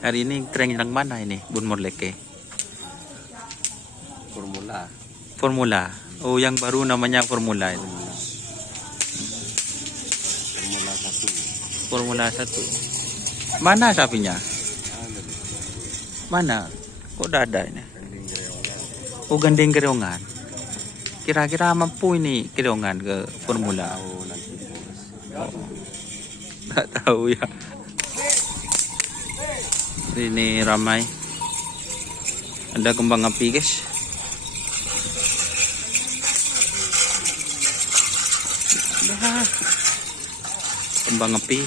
Hari ini keren yang mana ini, Bun Morleke? Formula. Formula. Oh, yang baru namanya Formula itu. Formula 1. Formula 1. Mana sapinya? Mana? Kok udah ada ini? Oh, gandeng kereongan. Kira-kira mampu ini kereongan ke Formula? Tahu nanti. Tak tahu ya. Ini ramai. Ada kembang api, guys. Nah, kembang api.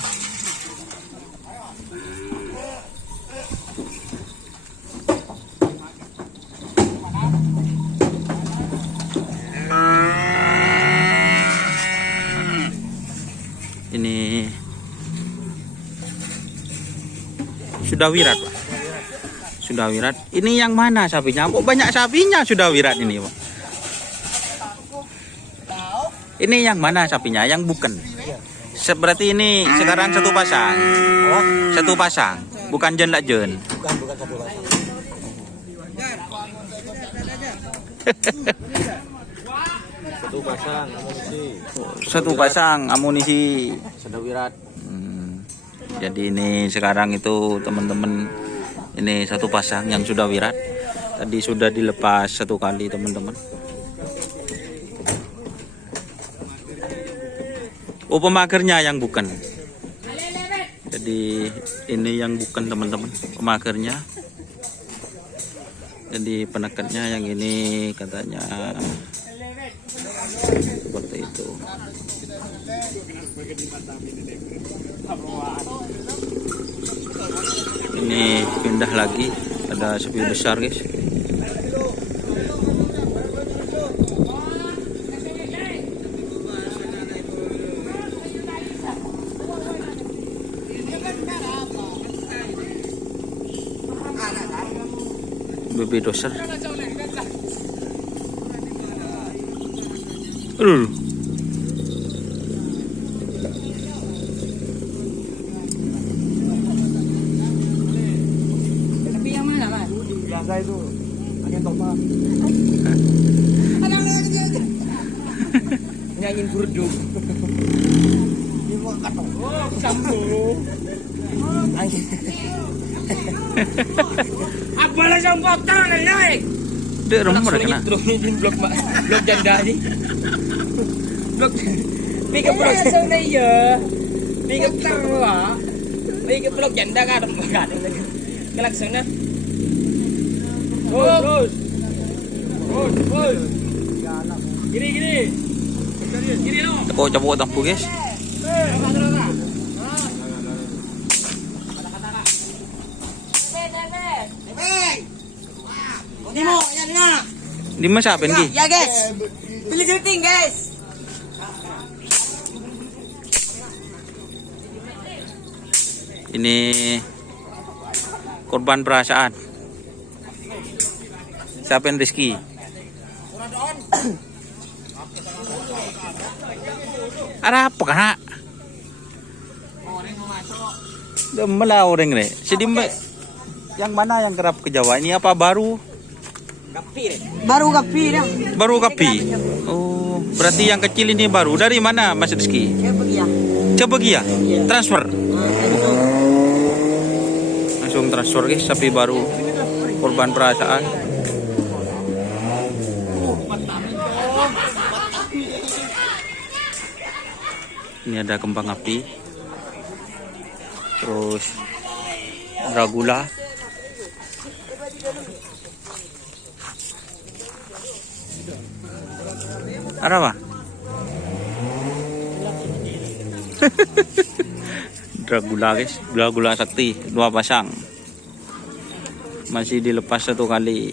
Ini sudah wirat, Pak. Sudah wirat. Ini yang mana sapinya? Kok banyak sapinya sudah wirat ini, Pak? Ini yang mana sapinya? Yang bukan. Berarti ini sekarang satu pasang. Satu pasang, bukan jen lak jen. Bukan satu pasang. Satu pasang amunisi. Satu pasang amunisi. Sudah wirat. Jadi ini sekarang itu teman-teman, ini satu pasang yang sudah wirat. Tadi sudah dilepas satu kali, teman-teman. Oh, pemagernya yang bukan. Jadi ini yang bukan, teman-teman, pemagernya. Jadi penekatnya yang ini katanya seperti itu. Ini pindah lagi, ada sapi besar, guys. Baby doser. Tapi yang mana, Mas? Biasa itu. Angin topa. Nyanyiin burdu. Ini mau katong. Oh, sambung. Angin. Apalah sambung tangan naik. Dek remur kena. Terusin blok janda ni. Blok. Pergi ke blok sana ya. Pergi ke tangga. Pergi ke blok janda kan ada enggak ada lagi. Kelak sana. Terus. Gini. Gini lo. Cepuk tampu, guys. Nimo, yan na. Di mana siapa ini? Ya guys. Pilih syuting guys. Ini korban perasaan. Siapa yang Rizky? Ada apa kena? Demelah orang ini. Sedih yang mana yang kerap ke Jawa? Ini apa baru? Baru kapi dah. Baru kapi. Oh, berarti yang kecil ini baru. Dari mana, Mas Rizky? Cebegia. Transfer. Langsung transfer, guys, sapi baru. Korban perasaan. Ini ada kembang api. Terus Dragula. Ada apa? Dragula, guys. Dragula sakti 2 pasang. Masih dilepas 1 kali.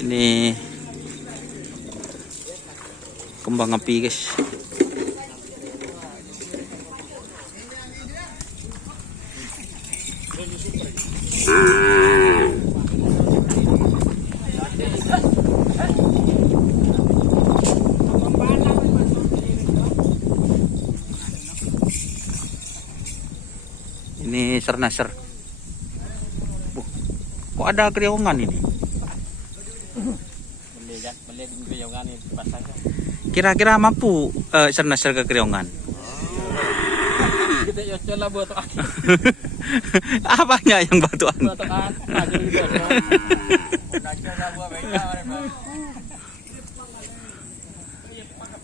Ini kembang api, guys. Ser-Nasr. Kok ada kriungan ini? Beli di kriungan di pasar. Kira-kira mampu Ser-Nasr ke kriungan? Kita ya coba buat Apanya yang batuan? batuan lagi gitu.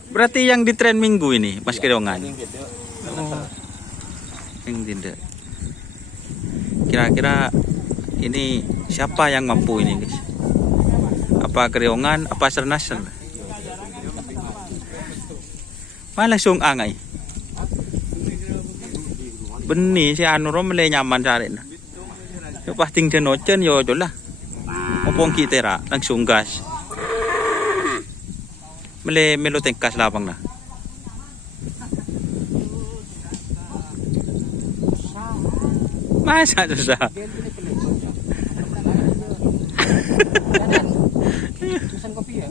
Berarti yang di tren minggu ini Mas Kriungan? Gitu. Yang tidak. Kira-kira ini siapa yang mampu ini, guys? Apa Kriungan, apa Ser-Nasr? Malah sung angai. Beni si anu ro mele nyaman sare nah. Yo pasting jenocen yo jolah. Opong kitera langsung gas. Mele melo tengkas lapang nah. Masa susah. Pesan kopi ya.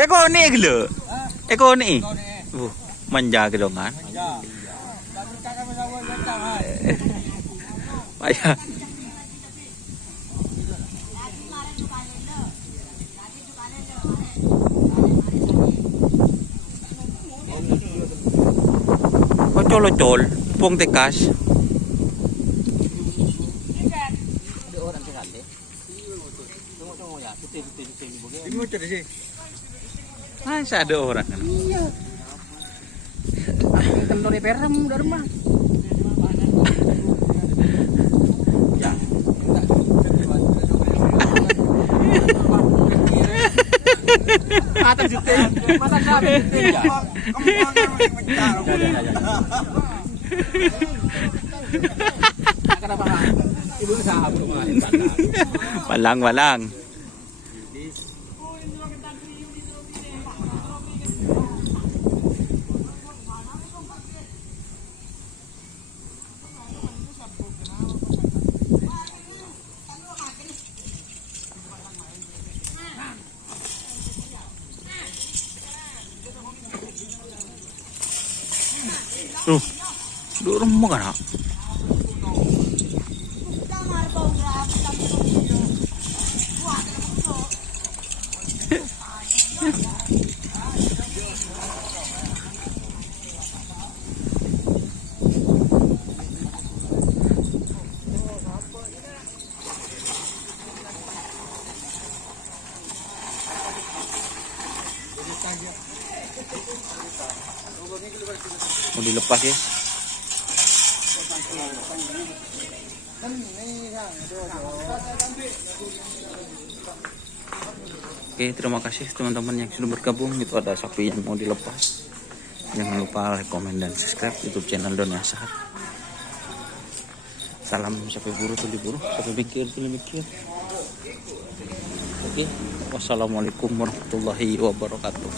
Eko ni gelo. Eko ni. Manja Kriungan. Payah. Col-col, pong tekas. Masa ada orang? Iya. Telur perem udah rumah. Ya. Atas juta. Masa kami juta. Kenapa? Ibu sahabat kemarin. Walang. Durung mo ka na. Mau dilepas ya. Oke, terima kasih teman-teman yang sudah bergabung. Itu ada sapi yang mau dilepas. Jangan lupa like, komen, dan subscribe YouTube channel Doni Ashar. Salam sapi buru tuh diburu, sapi mikir tuh mikir. Oke, wassalamualaikum warahmatullahi wabarakatuh.